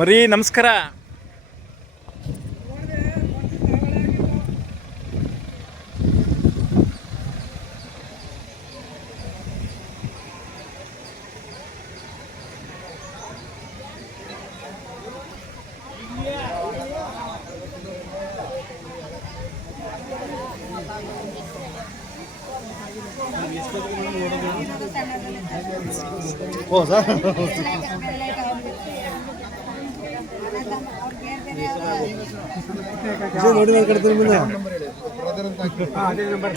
ಮರಿ ನಮಸ್ಕಾರ. ಓ ಸರ್ ನೋಡಿ ಕಡ್ತೀನಿ ಮುಂದೆ ಅದೇ ನಂಬರ್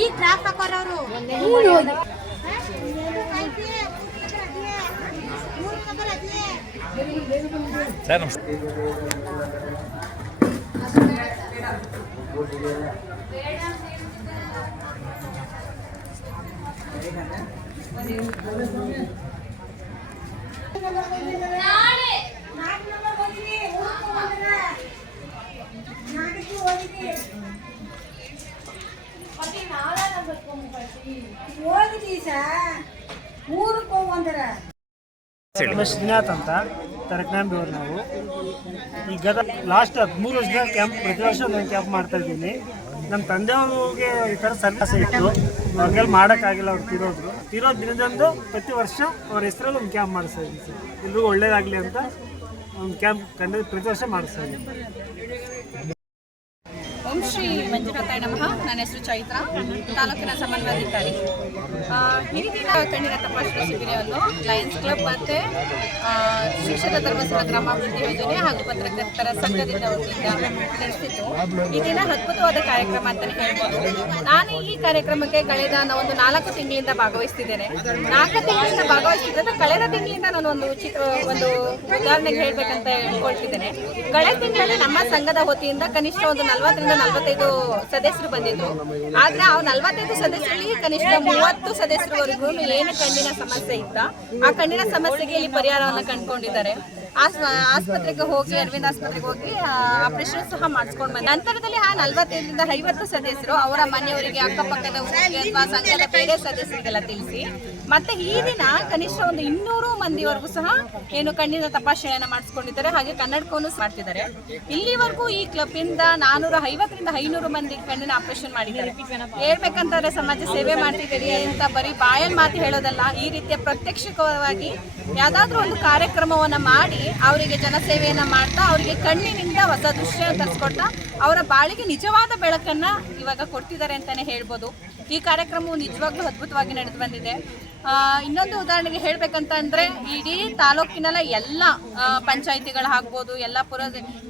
ಈ ಕ್ರಾಫ್ಟ್ ಹಾಕೋರವರು ಸರ್ ನಮಸ್ಕಾರ. ಶ್ರೀನಾಥ್ ಅಂತ ತರಕನಾಂಬಿಯವ್ರು. ನಾವು ಈಗ ಲಾಸ್ಟ್ 13 ವರ್ಷದ ಕ್ಯಾಂಪ್, ಪ್ರತಿ ವರ್ಷ ನಾನು ಕ್ಯಾಂಪ್ ಮಾಡ್ತಾ ಇದ್ದೀನಿ. ನಮ್ಮ ತಂದೆಯವ್ರಿಗೆ ಈ ಥರ ಸರ್ವಿಸ್ ಇತ್ತು, ಅವ್ರಿಗೆಲ್ಲ ಮಾಡೋಕ್ಕಾಗಿಲ್ಲ, ಅವ್ರು ತೀರೋ ದಿನದಂದು ಪ್ರತಿ ವರ್ಷ ಅವ್ರ ಹೆಸರಲ್ಲಿ ಒಂದು ಕ್ಯಾಂಪ್ ಮಾಡಿಸ್ತಾ ಇದ್ದೀನಿ ಸರ್. ಎಲ್ರಿಗೂ ಒಳ್ಳೇದಾಗಲಿ ಅಂತ ಒಂದು ಕ್ಯಾಂಪ್ ಪ್ರತಿ ವರ್ಷ ಮಾಡಿಸ್ತಾ ಇದ್ದೀನಿ. ಓಂ ಶ್ರೀ ಮಂಜುನಾಥಾಯ ನಮಃ. ನನ್ನ ಹೆಸರು ಚೈತ್ರ, ತಾಲೂಕಿನ ಸಮನ್ವಯಾಧಿಕಾರಿ. ಈ ದಿನ ಕಣ್ಣಿನ ತಪಾಸಣಾ ಶಿಬಿರವನ್ನು ಲಯನ್ಸ್ ಕ್ಲಬ್ ಮತ್ತು ಶಿಕ್ಷಕ ಧರ್ಮಸ್ಥಳ ಗ್ರಾಮಾಭಿವೃದ್ಧಿ ಯೋಜನೆ ಹಾಗೂ ಪತ್ರಕರ್ತರ ಸಂಘದಿಂದ ವತಿಯಿಂದ ನಡೆಸಿತು. ಈ ದಿನ ಅದ್ಭುತವಾದ ಕಾರ್ಯಕ್ರಮ ಅಂತಲೇ ಹೇಳ್ಬೋದು. ನಾನು ಈ ಕಾರ್ಯಕ್ರಮಕ್ಕೆ ಕಳೆದ ಒಂದು 4 ತಿಂಗಳಿಂದ ಭಾಗವಹಿಸ್ತಿದ್ದೇನೆ. 4 ತಿಂಗಳಿಂದ ಭಾಗವಹಿಸ್ತಿದ್ದರೆ ಕಳೆದ ತಿಂಗಳಿಂದ ನಾನು ಒಂದು ಉದಾಹರಣೆಗೆ ಹೇಳಬೇಕಂತ ಹೇಳ್ಕೊಳ್ತಿದ್ದೇನೆ. ಕಳೆದ ತಿಂಗಳಲ್ಲಿ ನಮ್ಮ ಸಂಘದ ವತಿಯಿಂದ ಕನಿಷ್ಠ ಒಂದು 40 ರಿಂದ 45 ಸದಸ್ಯರು ಬಂದಿದ್ರು. ಆದ್ರೆ ಆ 45 ಸದಸ್ಯರಲ್ಲಿ ಕನಿಷ್ಠ 30 ಸದಸ್ಯರವರೆಗೂ ಏನು ಕಣ್ಣಿನ ಸಮಸ್ಯೆ ಇತ್ತ, ಆ ಕಣ್ಣಿನ ಸಮಸ್ಯೆಗೆ ಇಲ್ಲಿ ಪರಿಹಾರವನ್ನು ಕಂಡುಕೊಂಡಿದ್ದಾರೆ. ಆಸ್ಪತ್ರೆಗೆ ಹೋಗಿ, ಅರವಿಂದ್ ಆಸ್ಪತ್ರೆಗೆ ಹೋಗಿ ಆಪರೇಷನ್ ಸಹ ಮಾಡಿಸ್ಕೊಂಡು ಬಂದ ನಂತರದಲ್ಲಿ ಆ 45 ರಿಂದ 50 ಸದಸ್ಯರು ಅವರ ಮನೆಯವರಿಗೆ, ಅಕ್ಕಪಕ್ಕದವರಿಗೆ ಅಥವಾ ಸಂಘದ ಬೇರೆ ಸದಸ್ಯರಿಗೆಲ್ಲ ತಿಳಿಸಿ ಮತ್ತೆ ಈ ದಿನ ಕನಿಷ್ಠ ಒಂದು 200 ಮಂದಿವರೆಗೂ ಸಹ ಏನು ಕಣ್ಣಿನ ತಪಾಸಣೆಯನ್ನು ಮಾಡಿಸ್ಕೊಂಡಿದ್ದಾರೆ. ಹಾಗೆ ಕನ್ನಡಕವನ್ನು ಮಾಡ್ತಿದ್ದಾರೆ. ಇಲ್ಲಿವರೆಗೂ ಈ ಕ್ಲಬ್ ಇಂದ 450 ರಿಂದ 500 ಮಂದಿ ಕಣ್ಣಿನ ಆಪರೇಷನ್ ಮಾಡಿದ್ದಾರೆ. ಹೇಳ್ಬೇಕಂತಂದ್ರೆ ಸಮಾಜ ಸೇವೆ ಮಾಡ್ತಿದ್ದೀರಿ ಅಂತ ಬರೀ ಬಾಯಲ್ಲಿ ಮಾತು ಹೇಳೋದಲ್ಲ, ಈ ರೀತಿಯ ಪ್ರತ್ಯಕ್ಷವಾಗಿ ಯಾವ್ದಾದ್ರು ಒಂದು ಕಾರ್ಯಕ್ರಮವನ್ನ ಮಾಡಿ ಅವರಿಗೆ ಜನಸೇವೆಯನ್ನ ಮಾಡ್ತಾ ಅವರಿಗೆ ಕಣ್ಣಿನಿಂದ ಹೊಸ ದೃಶ್ಯ ತರಿಸ್ಕೊಡ್ತಾ ಅವರ ಬಾಳಿಗೆ ನಿಜವಾದ ಬೆಳಕನ್ನ ಇವಾಗ ಕೊಡ್ತಿದ್ದಾರೆ ಅಂತಾನೆ ಹೇಳ್ಬೋದು. ಈ ಕಾರ್ಯಕ್ರಮವು ನಿಜವಾಗ್ಲೂ ಅದ್ಭುತವಾಗಿ ನಡೆದು ಬಂದಿದೆ. ಇನ್ನೊಂದು ಉದಾಹರಣೆಗೆ ಹೇಳ್ಬೇಕಂತಂದ್ರೆ ಇಡೀ ತಾಲೂಕಿನೆಲ್ಲ ಎಲ್ಲ ಪಂಚಾಯಿತಿಗಳಾಗ್ಬೋದು,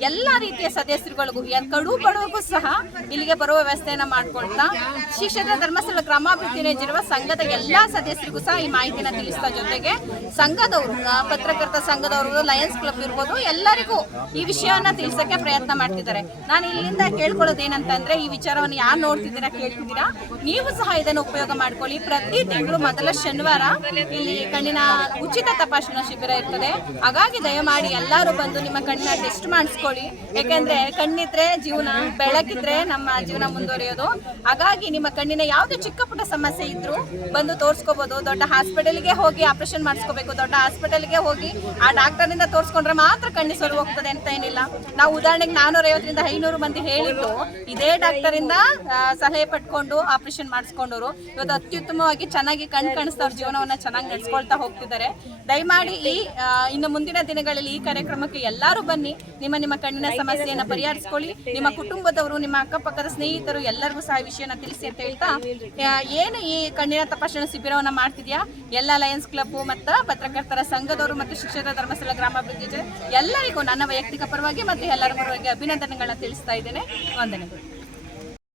ಎಲ್ಲ ರೀತಿಯ ಸದಸ್ಯರುಗಳಿಗೂ ಕಡು ಬಡವರಿಗೂ ಸಹ ಇಲ್ಲಿಗೆ ಬರುವ ವ್ಯವಸ್ಥೆಯನ್ನ ಮಾಡ್ಕೊಳ್ತಾ ಶಿಕ್ಷಕ ಧರ್ಮಸ್ಥಳ ಗ್ರಾಮಾಭಿವೃದ್ಧಿ ಯೋಜನೆ ಸಂಘದ ಎಲ್ಲಾ ಸದಸ್ಯರಿಗೂ ಸಹ ಈ ಮಾಹಿತಿನ ತಿಳಿಸ್ತಾ, ಜೊತೆಗೆ ಸಂಘದವರು, ಪತ್ರಕರ್ತ ಸಂಘದವರು, ಲಯನ್ಸ್ ಕ್ಲಬ್ ಇರ್ಬೋದು, ಎಲ್ಲರಿಗೂ ಈ ವಿಷಯವನ್ನ ತಿಳಿಸಕ್ಕೆ ಪ್ರಯತ್ನ ಮಾಡ್ತಿದ್ದಾರೆ. ನಾನು ಇಲ್ಲಿಂದ ಕೇಳ್ಕೊಳ್ಳೋದೇನಂತಂದ್ರೆ, ಈ ವಿಚಾರವನ್ನು ಯಾರು ನೋಡ್ತಿದ್ದೀರಾ, ಕೇಳ್ತಿದ್ದೀರಾ, ನೀವು ಸಹ ಇದನ್ನು ಉಪಯೋಗ ಮಾಡ್ಕೊಳ್ಳಿ. ಪ್ರತಿ ತಿಂಗಳು ಮೊದಲ ಶನಿವಾರ ಇಲ್ಲಿ ಕಣ್ಣಿನ ಉಚಿತ ತಪಾಸಣಾ ಶಿಬಿರ ಇರ್ತದೆ. ಹಾಗಾಗಿ ದಯಮಾಡಿ ಎಲ್ಲರೂ ಬಂದು ನಿಮ್ಮ ಕಣ್ಣಿನ ಟೆಸ್ಟ್ ಮಾಡಿಸ್ಕೊಳ್ಳಿ. ಯಾಕೆಂದ್ರೆ ಕಣ್ಣಿದ್ರೆ ಜೀವನ, ಬೆಳಕಿದ್ರೆ ನಮ್ಮ ಜೀವನ ಮುಂದುವರಿಯೋದು. ಹಾಗಾಗಿ ನಿಮ್ಮ ಕಣ್ಣಿನ ಯಾವುದೇ ಚಿಕ್ಕ ಪುಟ್ಟ ಸಮಸ್ಯೆ ಇದ್ರೂ ಬಂದು ತೋರಿಸ್ಕೋಬಹುದು. ದೊಡ್ಡ ಹಾಸ್ಪಿಟಲ್ಗೆ ಹೋಗಿ ಆಪರೇಷನ್ ಮಾಡಿಸ್ಕೋಬೇಕು, ದೊಡ್ಡ ಹಾಸ್ಪಿಟಲ್ಗೆ ಹೋಗಿ ಆ ಡಾಕ್ಟರ್ನಿಂದ ತೋರಿಸ್ಕೊಂಡ್ರೆ ಮಾತ್ರ ಕಣ್ಣಿ ಸರಿ ಹೋಗ್ತದೆ ಅಂತ ಏನಿಲ್ಲ. ನಾವು ಉದಾಹರಣೆಗೆ 450ರಿಂದ 500 ಮಂದಿ ಹೇಳಿದ್ದು ಇದೇ ಡಾಕ್ಟರ್ ಇಂದ ಸಲಹೆ ಪಡ್ಕೊಂಡು ಆಪರೇಷನ್ ಮಾಡಿಸ್ಕೊಂಡವರು ಇವತ್ತು ಅತ್ಯುತ್ತಮವಾಗಿ ಚೆನ್ನಾಗಿ ಕಣ್ ಕಾಣಿಸ್ತವ್ರ ಜೀವನವನ್ನ ಚೆನ್ನಾಗಿ ನಡೆಸ್ಕೊಳ್ತಾ ಹೋಗ್ತಿದ್ದಾರೆ. ದಯಮಾಡಿ ಇನ್ನು ಮುಂದಿನ ದಿನಗಳಲ್ಲಿ ಈ ಕಾರ್ಯಕ್ರಮಕ್ಕೆ ಎಲ್ಲರೂ ಬನ್ನಿ. ನಿಮ್ಮ ಕಣ್ಣಿನ ಸಮಸ್ಯೆಯನ್ನು ಪರಿಹರಿಸ್ಕೊಳ್ಳಿ. ನಿಮ್ಮ ಕುಟುಂಬದವರು, ನಿಮ್ಮ ಅಕ್ಕಪಕ್ಕದ ಸ್ನೇಹಿತರು ಎಲ್ಲರಿಗೂ ಸಹ ವಿಷಯನ ತಿಳಿಸಿ ಅಂತ ಹೇಳ್ತಾ, ಏನು ಈ ಕಣ್ಣಿನ ತಪಾಸಣಾ ಶಿಬಿರವನ್ನ ಮಾಡ್ತಿದ್ಯಾ ಎಲ್ಲ ಲಯನ್ಸ್ ಕ್ಲಬ್ ಮತ್ತು ಪತ್ರಕರ್ತರ ಸಂಘದವರು ಮತ್ತು ಶಿಕ್ಷಕರ ಧರ್ಮಸ್ಥಳ ಗ್ರಾಮಾಭಿವೃದ್ಧಿ ಎಲ್ಲರಿಗೂ ನನ್ನ ವೈಯಕ್ತಿಕ ಪರವಾಗಿ ಮತ್ತು ಎಲ್ಲರ ಪರವಾಗಿ ಅಭಿನಂದನೆಗಳನ್ನ ತಿಳಿಸ್ತಾ ಇದ್ದೇನೆ. ವಂದನೆಗಳು.